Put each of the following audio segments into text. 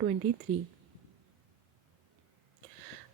23।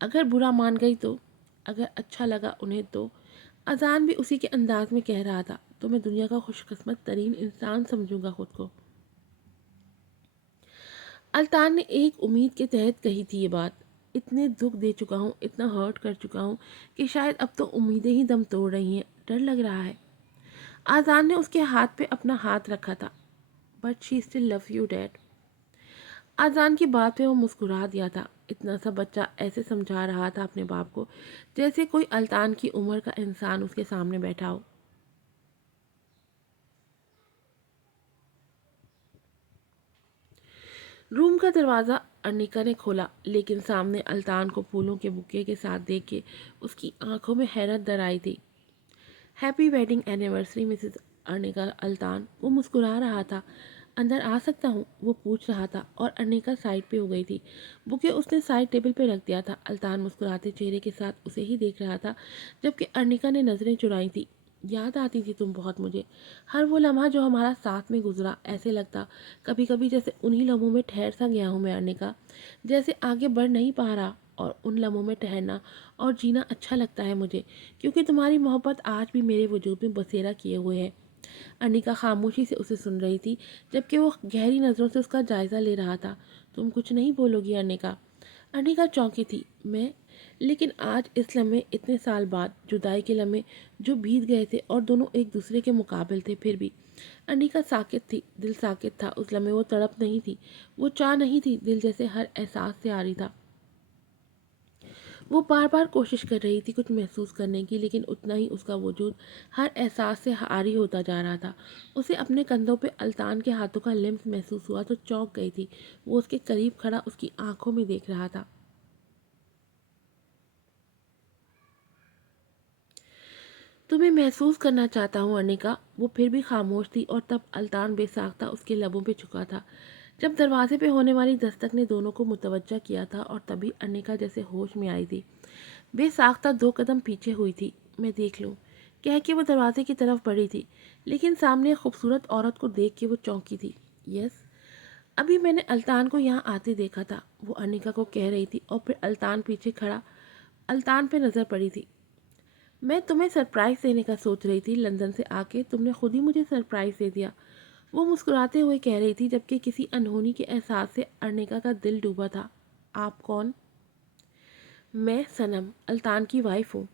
اگر برا مان گئی تو، اگر اچھا لگا انہیں تو۔ اذان بھی اسی کے انداز میں کہہ رہا تھا، تو میں دنیا کا خوش قسمت ترین انسان سمجھوں گا خود کو۔ الطان نے ایک امید کے تحت کہی تھی یہ بات۔ اتنے دکھ دے چکا ہوں، اتنا ہرٹ کر چکا ہوں کہ شاید اب تو امیدیں ہی دم توڑ رہی ہیں، ڈر لگ رہا ہے۔ آزان نے اس کے ہاتھ پہ اپنا ہاتھ رکھا تھا۔ But she still love you dad. Azaan کی بات پہ وہ مسکرا دیا تھا۔ اتنا سا بچہ ایسے سمجھا رہا تھا اپنے باپ کو جیسے کوئی الطان کی عمر کا انسان اس کے سامنے بیٹھا ہو۔ روم کا دروازہ ارنیکا نے کھولا، لیکن سامنے الطان کو پھولوں کے بکے کے ساتھ دیکھ کے اس کی آنکھوں میں حیرت در آئی تھی۔ Happy wedding anniversary Mrs Arnika Altan. وہ مسکرا رہا تھا۔ اندر آ سکتا ہوں؟ وہ پوچھ رہا تھا اور ارنیکا سائڈ پہ ہو گئی تھی۔ بکے اس نے سائڈ ٹیبل پہ رکھ دیا تھا۔ الطان مسکراتے چہرے کے ساتھ اسے ہی دیکھ رہا تھا، جبکہ ارنیکا نے نظریں چرائی تھی۔ یاد آتی تھی تم بہت مجھے، ہر وہ لمحہ جو ہمارا ساتھ میں گزرا۔ ایسے لگتا کبھی کبھی جیسے انہی لمحوں میں ٹھہر سا گیا ہوں میں ارنیکا، جیسے آگے بڑھ نہیں پا رہا، اور ان لمحوں میں ٹھہرنا اور جینا اچھا لگتا ہے مجھے، کیونکہ تمہاری محبت آج بھی میرے وجود میں بسیرا کیے ہوئے ہے۔ ارنیکا خاموشی سے اسے سن رہی تھی، جبکہ وہ گہری نظروں سے اس کا جائزہ لے رہا تھا۔ تم کچھ نہیں بولو گی ارنیکا؟ ارنیکا چونکی تھی۔ میں؟ لیکن آج اس لمحے، اتنے سال بعد، جدائی کے لمحے جو بیت گئے تھے اور دونوں ایک دوسرے کے مقابل تھے، پھر بھی ارنیکا ساکت تھی، دل ساکت تھا۔ اس لمحے وہ تڑپ نہیں تھی، وہ چاہ نہیں تھی، دل جیسے ہر احساس سے آ رہی تھا۔ وہ بار بار کوشش کر رہی تھی کچھ محسوس کرنے کی، لیکن اتنا ہی اس کا وجود ہر احساس سے عاری ہوتا جا رہا تھا۔ اسے اپنے کندھوں پہ الطان کے ہاتھوں کا لمس محسوس ہوا تو چونک گئی تھی۔ وہ اس کے قریب کھڑا اس کی آنکھوں میں دیکھ رہا تھا۔ تمہیں محسوس کرنا چاہتا ہوں ارنیکا۔ وہ پھر بھی خاموش تھی، اور تب الطان بے ساختہ اس کے لبوں پہ جھکا تھا، جب دروازے پہ ہونے والی دستک نے دونوں کو متوجہ کیا تھا، اور تبھی ارنیکا جیسے ہوش میں آئی تھی۔ بے ساختہ 2 قدم پیچھے ہوئی تھی۔ میں دیکھ لوں، کہہ کے وہ دروازے کی طرف بڑھی تھی، لیکن سامنے ایک خوبصورت عورت کو دیکھ کے وہ چونکی تھی۔ یس، ابھی میں نے الطان کو یہاں آتے دیکھا تھا، وہ ارنیکا کو کہہ رہی تھی، اور پھر الطان پیچھے کھڑا۔ الطان پہ نظر پڑی تھی۔ میں تمہیں سرپرائز دینے کا سوچ رہی تھی، لندن سے آ کے تم نے خود ہی مجھے سرپرائز دے دیا، وہ مسکراتے ہوئے کہہ رہی تھی، جبکہ کسی انہونی کے احساس سے ارنیکا کا دل ڈوبا تھا۔ آپ کون؟ میں صنم، الطان کی وائف ہوں۔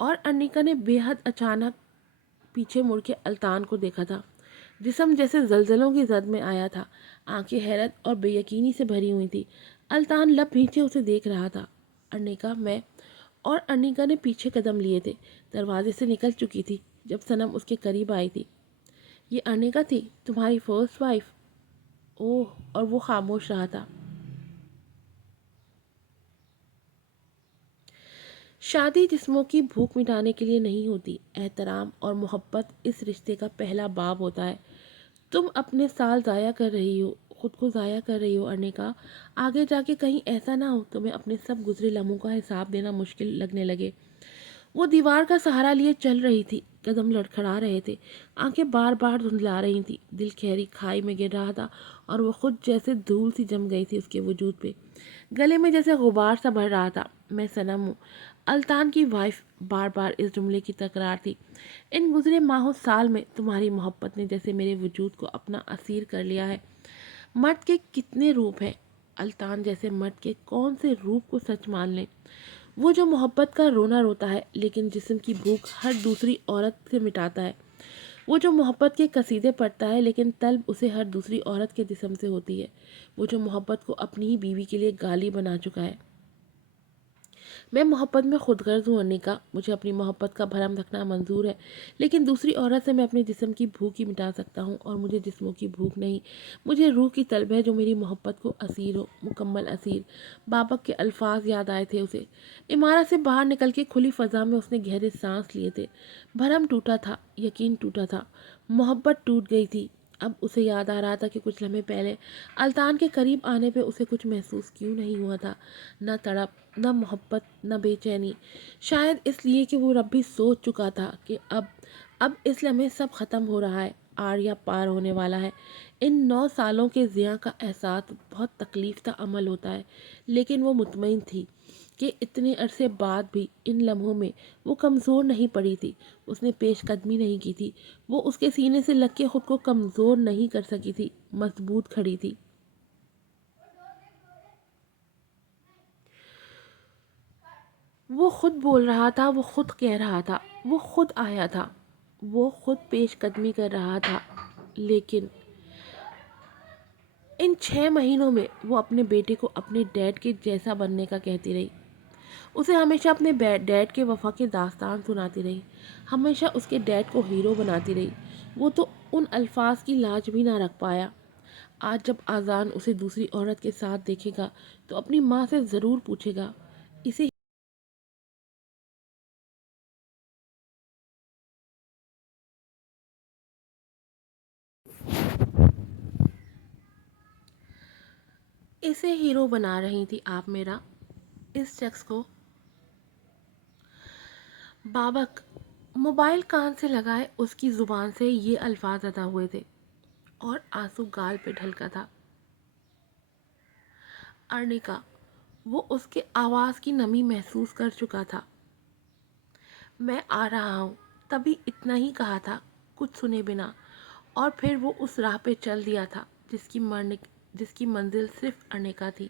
اور ارنیکا نے بے حد اچانک پیچھے مڑ کے الطان کو دیکھا تھا۔ جسم جیسے زلزلوں کی زد میں آیا تھا، آنکھیں حیرت اور بے یقینی سے بھری ہوئی تھی۔ الطان لب بھینچے اسے دیکھ رہا تھا۔ ارنیکا، میں؟ اور ارنیکا نے پیچھے قدم لیے تھے، دروازے سے نکل چکی تھی جب صنم اس کے قریب آئی تھی۔ یہ ارنیکا تھی، تمہاری فرسٹ وائف؟ اوہ، اور وہ خاموش رہا تھا۔ شادی جسموں کی بھوک مٹانے کے لیے نہیں ہوتی، احترام اور محبت اس رشتے کا پہلا باب ہوتا ہے۔ تم اپنے سال ضائع کر رہی ہو، خود کو ضائع کر رہی ہو ارنیکا۔ آگے جا کے کہیں ایسا نہ ہو تمہیں اپنے سب گزرے لمحوں کا حساب دینا مشکل لگنے لگے۔ وہ دیوار کا سہارا لیے چل رہی تھی، قدم لڑکھڑا رہے تھے، آنکھیں بار بار دھندلا رہی تھیں، دل گہری کھائی میں گر رہا تھا، اور وہ خود جیسے دھول سی جم گئی تھی اس کے وجود پہ، گلے میں جیسے غبار سا بڑھ رہا تھا۔ میں صنم ہوں، الطان کی وائف، بار بار اس جملے کی تکرار تھی۔ ان گزرے ماہوں سال میں تمہاری محبت نے جیسے میرے وجود کو اپنا اسیر کر لیا ہے۔ مرد کے کتنے روپ ہیں، الطان جیسے مرد کے کون سے روپ کو سچ مان لیں؟ وہ جو محبت کا رونا روتا ہے، لیکن جسم کی بھوک ہر دوسری عورت سے مٹاتا ہے۔ وہ جو محبت کے قصیدے پڑھتا ہے، لیکن طلب اسے ہر دوسری عورت کے جسم سے ہوتی ہے۔ وہ جو محبت کو اپنی ہی بیوی کے لیے گالی بنا چکا ہے۔ میں محبت میں خود غرض ہوں ارنیکا، مجھے اپنی محبت کا بھرم رکھنا منظور ہے، لیکن دوسری عورت سے میں اپنے جسم کی بھوک ہی مٹا سکتا ہوں، اور مجھے جسموں کی بھوک نہیں، مجھے روح کی طلب ہے جو میری محبت کو اسیر ہو، مکمل اسیر۔ بابک کے الفاظ یاد آئے تھے اسے۔ عمارت سے باہر نکل کے کھلی فضا میں اس نے گہرے سانس لیے تھے۔ بھرم ٹوٹا تھا، یقین ٹوٹا تھا، محبت ٹوٹ گئی تھی۔ اب اسے یاد آ رہا تھا کہ کچھ لمحے پہلے الطان کے قریب آنے پہ اسے کچھ محسوس کیوں نہیں ہوا تھا، نہ تڑپ، نہ محبت، نہ بے چینی۔ شاید اس لیے کہ وہ رب بھی سوچ چکا تھا کہ اب اس لمحے سب ختم ہو رہا ہے، آریا پار ہونے والا ہے۔ ان 9 سالوں کے ضیاع کا احساس بہت تکلیف کا عمل ہوتا ہے، لیکن وہ مطمئن تھی کہ اتنے عرصے بعد بھی ان لمحوں میں وہ کمزور نہیں پڑی تھی، اس نے پیش قدمی نہیں کی تھی، وہ اس کے سینے سے لگ کے خود کو کمزور نہیں کر سکی تھی، مضبوط کھڑی تھی۔ وہ خود بول رہا تھا، وہ خود کہہ رہا تھا، وہ خود آیا تھا، وہ خود پیش قدمی کر رہا تھا، لیکن ان 6 مہینوں میں وہ اپنے بیٹے کو اپنے ڈیڈ کے جیسا بننے کا کہتی رہی، اسے ہمیشہ اپنے ڈیڈ کے وفا کے داستان سناتی رہی، ہمیشہ اس کے ڈیڈ کو ہیرو بناتی رہی۔ وہ تو ان الفاظ کی لاج بھی نہ رکھ پایا۔ آج جب آذان اسے دوسری عورت کے ساتھ دیکھے گا تو اپنی ماں سے ضرور پوچھے گا، اسے اسے ہیرو بنا رہی تھی آپ میرا، اس شخص کو۔ بابک موبائل کان سے لگائے اس کی زبان سے یہ الفاظ ادا ہوئے تھے اور آنسو گال پہ ڈھلکا تھا۔ ارنیکا، وہ اس کے آواز کی نمی محسوس کر چکا تھا۔ میں آ رہا ہوں، تبھی اتنا ہی کہا تھا، کچھ سنے بنا، اور پھر وہ اس راہ پہ چل دیا تھا جس کی منزل صرف ارنیکا تھی،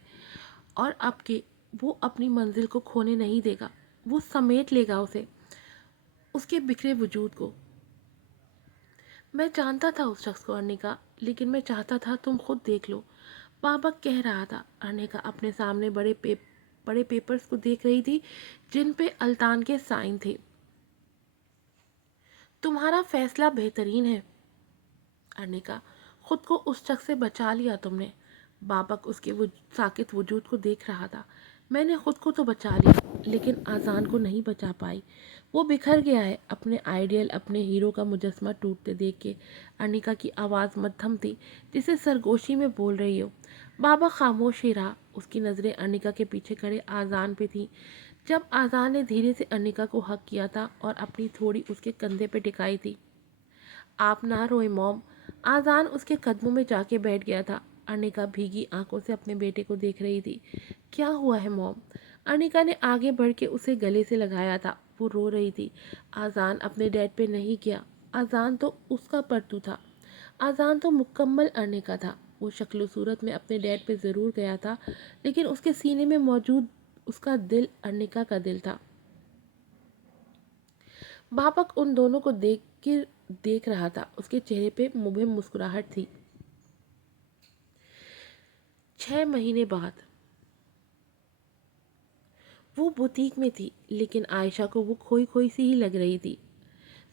اور اب کہ وہ اپنی منزل کو کھونے نہیں دے گا، وہ سمیٹ لے گا اسے، اس کے بکھرے وجود کو۔ میں جانتا تھا اس شخص کو ارنیکا، لیکن میں چاہتا تھا تم خود دیکھ لو، بابک کہہ رہا تھا۔ ارنیکا اپنے سامنے بڑے پیپرز کو دیکھ رہی تھی جن پہ التان کے سائن تھے۔ تمہارا فیصلہ بہترین ہے ارنیکا، خود کو اس شخص سے بچا لیا تم نے۔ بابک اس کے ساکت وجود کو دیکھ رہا تھا۔ میں نے خود کو تو بچا لیا، لیکن آذان کو نہیں بچا پائی، وہ بکھر گیا ہے۔ اپنے آئیڈیل، اپنے ہیرو کا مجسمہ ٹوٹتے دیکھ کے ارنیکا کی آواز مدھم تھی، جسے سرگوشی میں بول رہی ہو۔ بابا خاموش ہی رہا، اس کی نظریں ارنیکا کے پیچھے کھڑے آذان پہ تھیں۔ جب آذان نے دھیرے سے ارنیکا کو ہگ کیا تھا اور اپنی تھوڑی اس کے کندھے پہ ٹکائی تھی۔ آپ نہ روئے موم۔ آذان اس کے قدموں میں جا کے بیٹھ گیا تھا۔ ارنیکا بھیگی آنکھوں سے اپنے بیٹے کو دیکھ رہی تھی۔ کیا ہوا ہے موم؟ ارنیکا نے آگے بڑھ کے اسے گلے سے لگایا تھا، وہ رو رہی تھی۔ آذان اپنے ڈیڈ پہ نہیں گیا، آذان تو اس کا پرتو تھا، آذان تو مکمل ارنیکا تھا۔ وہ شکل و صورت میں اپنے ڈیڈ پہ ضرور گیا تھا، لیکن اس کے سینے میں موجود اس کا دل ارنیکا کا دل تھا۔ بابک ان دونوں کو دیکھ رہا تھا، اس کے چہرے پہ مبہم مسکراہٹ تھی۔ 6 مہینے بعد وہ بوتیک میں تھی، لیکن عائشہ کو وہ کھوئی کھوئی سی ہی لگ رہی تھی۔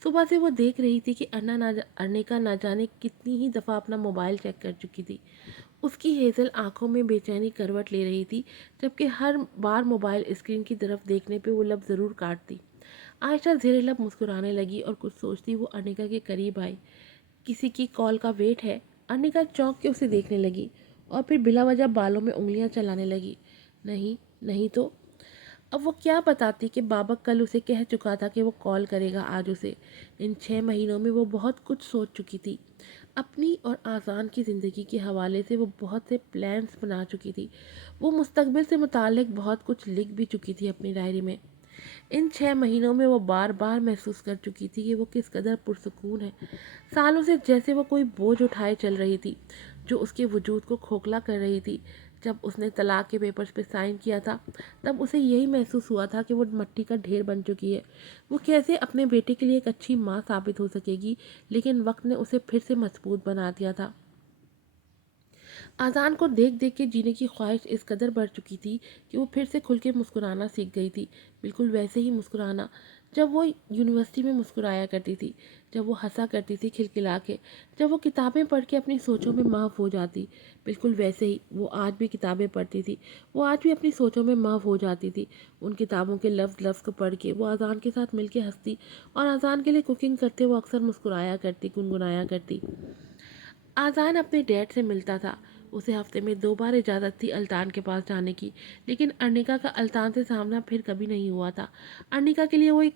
صبح سے وہ دیکھ رہی تھی کہ ارنیکا نہ جانے کتنی ہی دفعہ اپنا موبائل چیک کر چکی تھی۔ اس کی ہیزل آنکھوں میں بے چینی کروٹ لے رہی تھی، جبکہ ہر بار موبائل اسکرین کی طرف دیکھنے پہ وہ لب ضرور کاٹتی۔ عائشہ زیر لب مسکرانے لگی اور کچھ سوچتی وہ ارنیکا کے قریب آئی۔ کسی کی کال کا ویٹ ہے؟ ارنیکا چونک کے اسے دیکھنے لگی اور پھر بلا وجہ بالوں میں انگلیاں چلانے لگی۔ نہیں، نہیں تو اب وہ کیا بتاتی کہ بابک کل اسے کہہ چکا تھا کہ وہ کال کرے گا آج اسے۔ ان 6 مہینوں میں وہ بہت کچھ سوچ چکی تھی، اپنی اور آذان کی زندگی کے حوالے سے وہ بہت سے پلانز بنا چکی تھی، وہ مستقبل سے متعلق بہت کچھ لکھ بھی چکی تھی اپنی ڈائری میں۔ ان 6 مہینوں میں وہ بار بار محسوس کر چکی تھی کہ وہ کس قدر پرسکون ہے، سالوں سے جیسے وہ کوئی بوجھ اٹھائے چل رہی تھی جو اس کے وجود کو کھوکھلا کر رہی تھی۔ جب اس نے طلاق کے پیپرز پہ سائن کیا تھا، تب اسے یہی محسوس ہوا تھا کہ وہ مٹی کا ڈھیر بن چکی ہے۔ وہ کیسے اپنے بیٹے کے لیے ایک اچھی ماں ثابت ہو سکے گی، لیکن وقت نے اسے پھر سے مضبوط بنا دیا تھا۔ آذان کو دیکھ دیکھ کے جینے کی خواہش اس قدر بڑھ چکی تھی کہ وہ پھر سے کھل کے مسکرانا سیکھ گئی تھی، بالکل ویسے ہی مسکرانا جب وہ یونیورسٹی میں مسکرایا کرتی تھی، جب وہ ہنسا کرتی تھی کھلکھلا کے، جب وہ کتابیں پڑھ کے اپنی سوچوں میں محو ہو جاتی، بالکل ویسے ہی وہ آج بھی کتابیں پڑھتی تھی، وہ آج بھی اپنی سوچوں میں محو ہو جاتی تھی۔ ان کتابوں کے لفظ کو پڑھ کے وہ آذان کے ساتھ مل کے ہنستی، اور آذان کے لیے کوکنگ کرتے وہ اکثر مسکرایا کرتی، گنگنایا کرتی۔ آذان اپنے ڈیڈ سے ملتا تھا، اسے ہفتے میں 2 بار اجازت تھی التان کے پاس جانے کی، لیکن ارنیکا کا التان سے سامنا پھر کبھی نہیں ہوا تھا۔ ارنیکا کے لیے وہ ایک